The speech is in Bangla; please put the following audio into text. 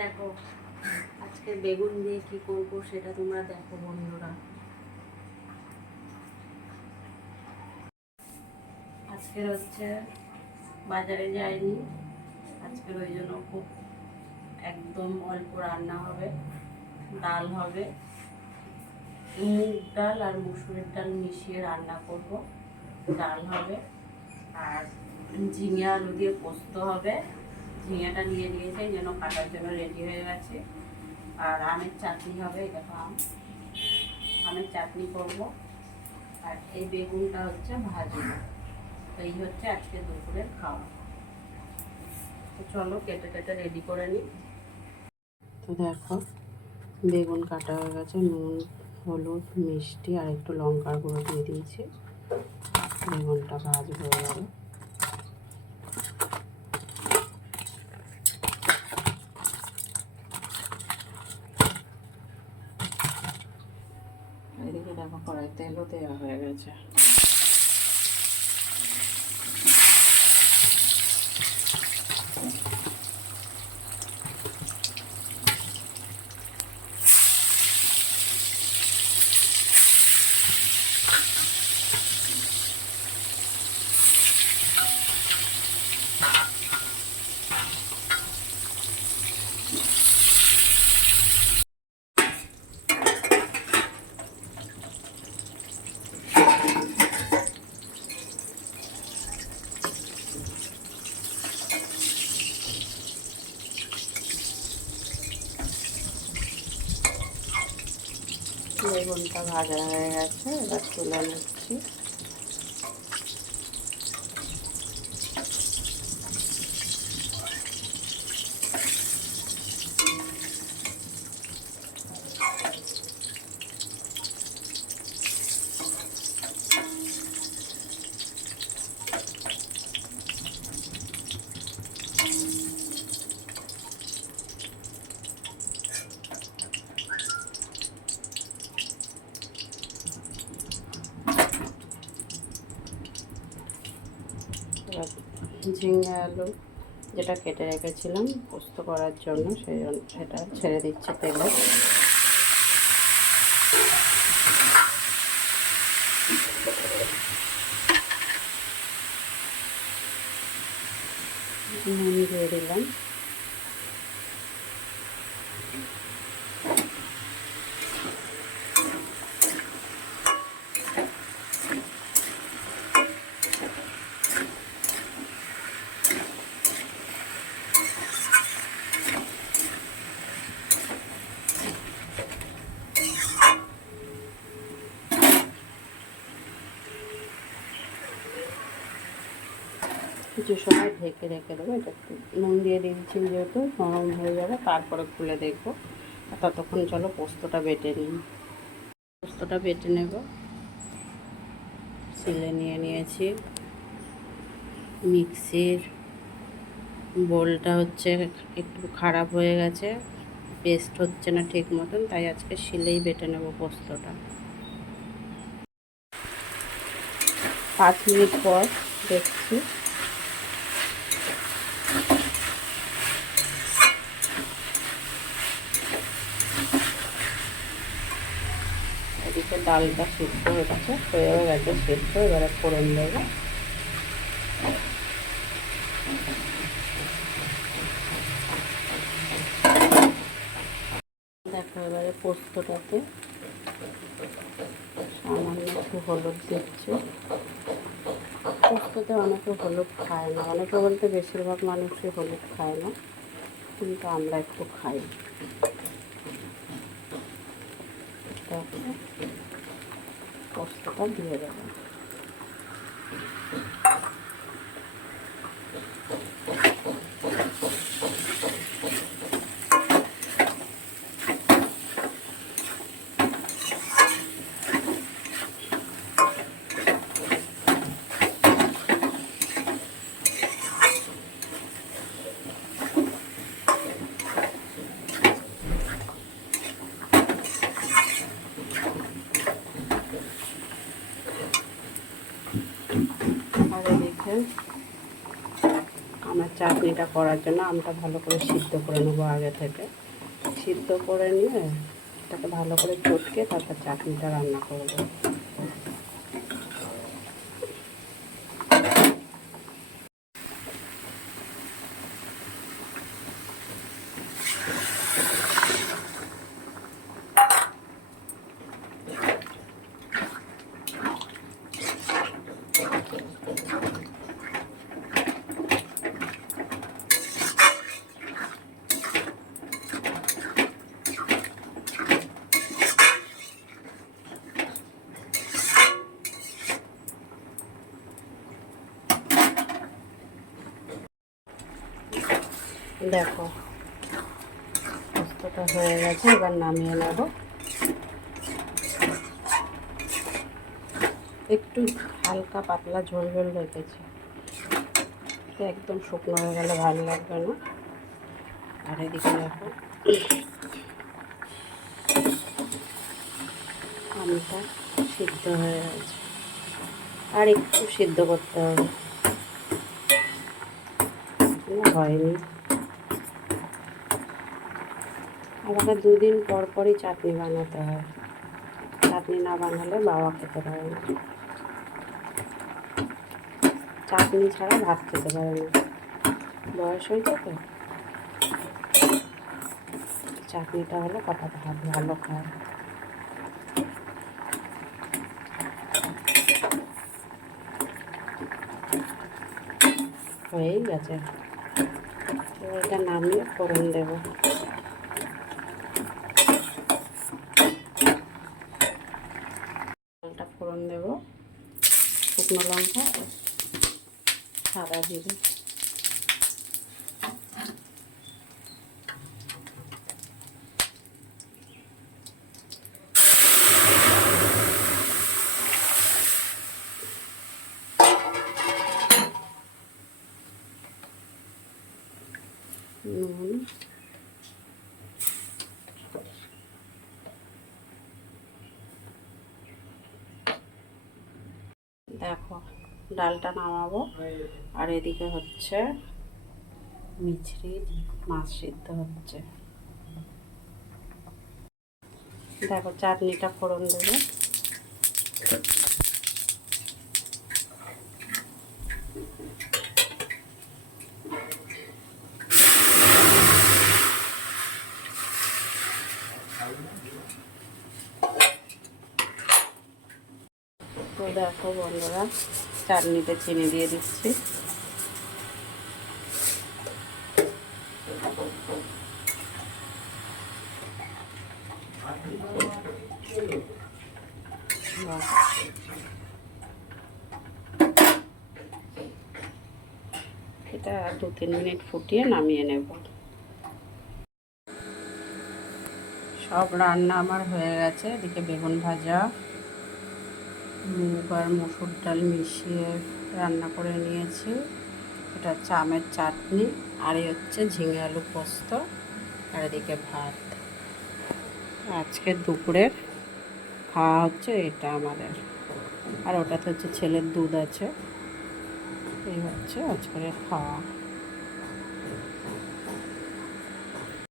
দেখো আজকে বেগুন দিয়ে কি করব সেটা তোমরা দেখো বন্ধুরা। আজকের হচ্ছে বাজারে যাইনি, আজকের ওই জন্য খুব একদম অল্প রান্না হবে। ডাল হবে, মুগ ডাল আর মুসুরের ডাল মিশিয়ে রান্না করব। ডাল হবে আর ঝিঙে আলু দিয়ে পোস্ত হবে। ঝিঙেটা নিয়ে নিয়েছে যেন কাটার জন্য রেডি হয়ে গেছে। আর আমের চাটনি হবে, দেখো আমের চাটনি করব। আর এই বেগুনটা হচ্ছে ভাজবো। তো এই হচ্ছে আজকে দুপুরের খাওয়া। তো চলো কেটে কেটে রেডি করে নিই। তো দেখো বেগুন কাটা হয়ে গেছে, নুন হলুদ মিষ্টি আর একটু লঙ্কার গুঁড়ো দিয়ে দিয়েছি। বেগুনটা ভাজবো এবারে। এদিকে দেখো কড়াই তেলও দেওয়া হয়ে গেছে। বেগুনটা ভাজা হয়ে গেছে, এবার তুলে নিচ্ছি। ঝিঙে আলু যেটা কেটে রেখেছিলাম পোস্ত করার জন্য সেটা ছেড়ে দিচ্ছি তেলে। নুন দিয়ে দিলাম, কিছু সময় ঢেকে রেখে দেবো। এটা একটু নুন দিয়ে দিচ্ছি যেহেতু নরম হয়ে যাবে, তারপরে খুলে দেখবো। ততক্ষণ চলো পোস্তটা বেটে নিই। পোস্তটা বেটে নেব। সিলে নিয়ে নিয়েছি। মিক্সির বোলটা হচ্ছে একটু খারাপ হয়ে গেছে, পেস্ট হচ্ছে না ঠিক মতন, তাই আজকে শিলেই বেটে নেব পোস্তটা। 5 মিনিট পর দেখছি। এদিকে ডালটা সিদ্ধ হয়ে গেছে, সিদ্ধ। এবারে ফোড়ন দেবো। দেখো এবারে পোস্তটাতে সামান্য একটু হলুদ দিচ্ছি। পোস্ততে অনেকে হলুদ খায় না, অনেকে বলতে বেশিরভাগ মানুষই হলুদ খায় না, কিন্তু আমরা একটু খাই। দেখো পোস্তটা দিয়ে দেবো। আর এদিকে চাটনিটা করার জন্য আমটা ভালো করে সিদ্ধ করে নেবো আগে থেকে। সিদ্ধ করে নিয়ে এটাকে ভালো করে চটকে তারপর চাটনিটা রান্না করবো। দেখো পোস্তটা হয়ে গেছে, এবার নামিয়ে নেব। একটু হালকা পাতলা ঝোল ঝোল রেখেছি, একদম শুকনো হয়ে গেলে ভালো লাগবে না। আর এদিকে দেখো আমটা সিদ্ধ হয়ে গেছে, আর একটু সিদ্ধ করতে হবে, হয়নি। আমাকে 2 দিন পর পরই চাটনি বানাতে হয়, চাটনি না বানালে বাবা খেতে পারে না, চাটনি ছাড়া ভাত খেতে পারে না, বয়স হয়েছে তো। চাটনিটা হলে কটা ভাত ভালো খায়। হয়েই গেছে, এবার এটা নামিয়ে ফোড়ন দেব। ফোড়ন দেব শুকনো লঙ্কা, সাদা জিরে, নুন, দেখো ডালটা নামাবো, আর এদিকে হচ্ছে মিছরি মাছ সিদ্ধ হচ্ছে। দেখো চাটনিটা ফোড়ন দেবো, তো দেখো বন্ধুরা চাটনিতে চিনি দিয়ে দিচ্ছি। এটা 2-3 মিনিট ফুটিয়ে নামিয়ে নেব। সব রান্না আমার হয়ে গেছে। এদিকে বেগুন ভাজা, মুগ আর মসুর ডাল মিশিয়ে রান্না করে নিয়েছি। এটা হচ্ছে আমের চাটনি, আর এই হচ্ছে ঝিঙে আলু পোস্ত, আর এদিকে ভাত। আজকে দুপুরের খাওয়া হচ্ছে এটা আমাদের, আর ওটাতে হচ্ছে ছেলের দুধ আছে। এই হচ্ছে আজকের খাওয়া।